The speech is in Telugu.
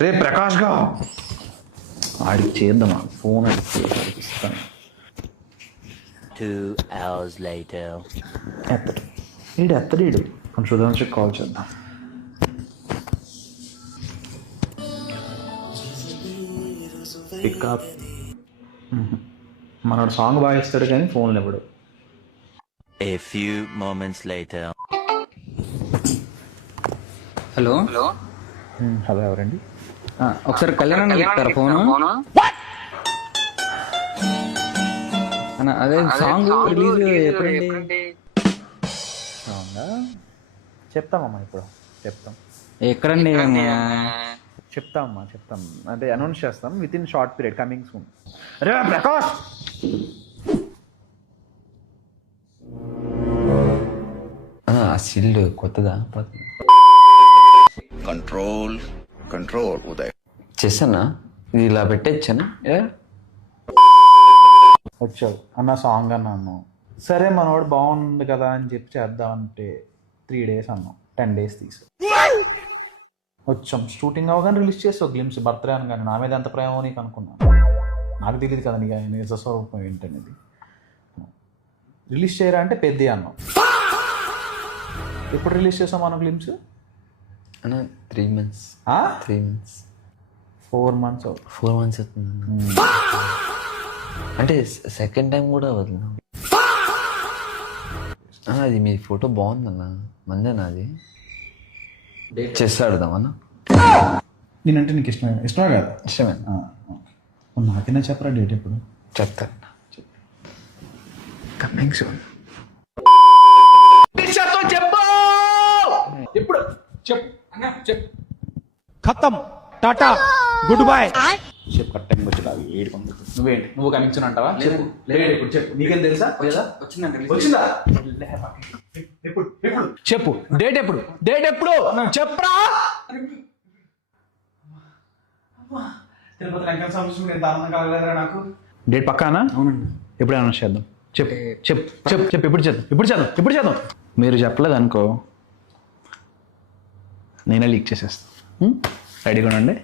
రే ప్రకాష్గా ఆడికి చేద్దామా ఫోన్ అడిగి ఇస్తాను. 2 hours later. ఎత్తడీడు కొంచెం సుధాంశకి కాల్ చేద్దాం. పికప్ మనోడు సాంగ్ బాగా ఇస్తాడు కానీ ఫోన్లు ఇవ్వడు. A few moments later. Hello hello ఎవరండి? ఒకసారి కళ్యాణ్ చెప్తారా ఫోను? అన్న అదే సాంగ్ రిలీజ్ ఎప్పుడండి? అవునా, చెప్తామమ్మా, ఇప్పుడు చెప్తాం. ఎక్కడండి? చెప్తాం అంటే అనౌన్స్ చేస్తాం with in short period, coming soon. అరే ప్రకాష్, సిల్డ్ కొత్తదా? కంట్రోల్ ఉదయ్ చేసానా? ఇది ఇలా పెట్టేచ్చానా? వచ్చావు అన్న సాంగ్ అన్నాను. సరే మనోడు బాగుంది కదా అని చెప్పి చేద్దామంటే 3 days అన్నాం, 10 days తీసి వచ్చాం. షూటింగ్ అవగానే రిలీజ్ చేసావు గ్లిమ్స్, బర్త్డే అనగానే నా మీద ఎంత ప్రేమో నీకు అనుకున్నాను. నాకు తెలియదు కదా నీకు నిజ స్వరూపం ఏంటనేది. రిలీజ్ చేయరా అంటే పెద్ద అన్నాం. ఎప్పుడు రిలీజ్ చేసాం మనం గ్లిమ్స్? అన్న 3 months. 3 months 4 months అవుతుంది. 4 months అవుతుంది. అంటే సెకండ్ టైం కూడా వదిలినా. అది మీ ఫోటో బాగుందన్న, మందేనా అది? చేసి ఆడదామన్నా? నేనంటే నీకు ఇష్టమే కదా? ఇష్టమే. నాకైనా చెప్పరా డేట్ ఎప్పుడు? చెప్తాను. Coming soon. ఇప్పుడు చెప్పు. ఖతం, టాటా, గుడ్ బై. చెప్పు కరెక్ట్ వచ్చి కాదు ఏడుకుంది. నువ్వు కమింగ్ అంటావా? చెప్పు లేడు ఇప్పుడు చెప్పు. నీకేం తెలుసా? వచ్చిందా? ఎప్పుడు చెప్పు. డేట్ ఎప్పుడు చెప్పరా? తిరుపతి వెంకట స్వామి ఎంత ఆనందం కలగలేదురా నాకు. డేట్ పక్కానా? అవునండి. ఎప్పుడు అనౌన్స్ చేద్దాం? చెప్పు. ఇప్పుడు చేద్దాం. మీరు చెప్పలేదు అనుకో, నేనే లీక్ చేసేస్తాను. రెడీగా ఉండండి.